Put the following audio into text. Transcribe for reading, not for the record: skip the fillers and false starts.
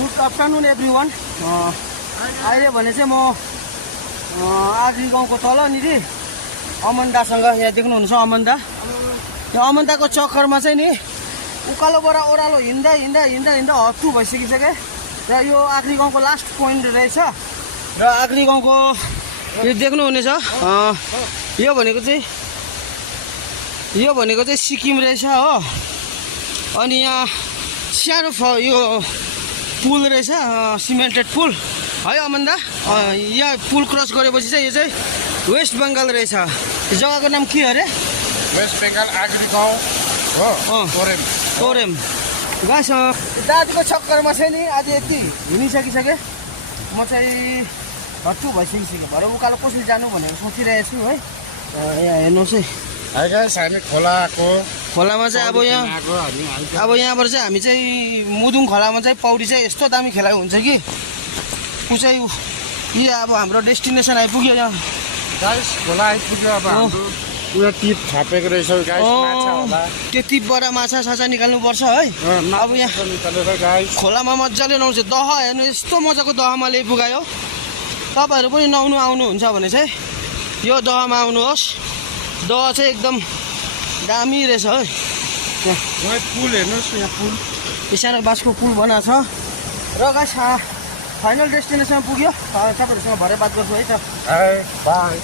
Good afternoon everyone. अहिले भने चाहिँ म आगरी गाउँको तलनिर अमन्दासँग यहाँ देख्नुहुन्छ अमन्दा। यो अमन्दाको चक्करमा चाहिँ नि उकालोबाट ओह्रालो हिँड्दा हिँड्दा हिँड्दा हिँड्दा हत्तु भइसकिसक्यो र यो आगरी गाउँको लास्ट पोइन्ट रहेछ। र आगरी गाउँको यो देख्नुहुनेछ यो भनेको चाहिँ सिक्किम रहेछ हो। अनि यहाँ सानो यो पुल रहेछ, सिमेन्टेड पुल है अमन्दा। यहाँ पुल क्रस गरेपछि चाहिँ यो चाहिँ वेस्ट बङ्गाल रहेछ। यो जग्गाको नाम के अरे? वेस्ट बेङ्गाल आगरी गाउँ हो, तोरेम। गाइस दाजुको चक्करमा चाहिँ नि आज यति हिँडिसकिसकेँ। म चाहिँ हत्तु भइसकिसकेँ। भरे उकालो कसरी जानु भनेर सोचिरहेको छु है। यहाँ हेर्नुहोस् है गाइस, हामी खोलामा चाहिँ अब यहाँबाट चाहिँ हामी चाहिँ मुदुङ खोलामा चाहिँ पौडी चाहिँ यस्तो दामी खेलाइ हुन्छ कि ऊ चाहिँ यहाँ अब हाम्रो डेस्टिनेसन आइपुग्यो। यहाँ गाइस खोला आइपुग्यो। अब हाम्रो पुरा टिप छापेको रहेछ गाइस, माछा होला। त्यो टिपबाट माछा साछा निकाल्नुपर्छ है। अब यहाँ निकालेर गाइस खोलामा मजाले नुहाउँछ। दह हेर्नु यस्तो मजाको दहमा ल्याइपुगायो। तपाईँहरू पनि नुहाउनु आउनुहुन्छ भने चाहिँ यो दहमा आउनुहोस्। दह चाहिँ एकदम दामी रहेछ है। पुल हेर्नुहोस्, यहाँ पुल सानो बाँसको पुल बनाएको छ। र गाइस फाइनल डेस्टिनेसनमा पुग्यो। तपाईँहरूसँग भरे बात गर्छु है त। बाई।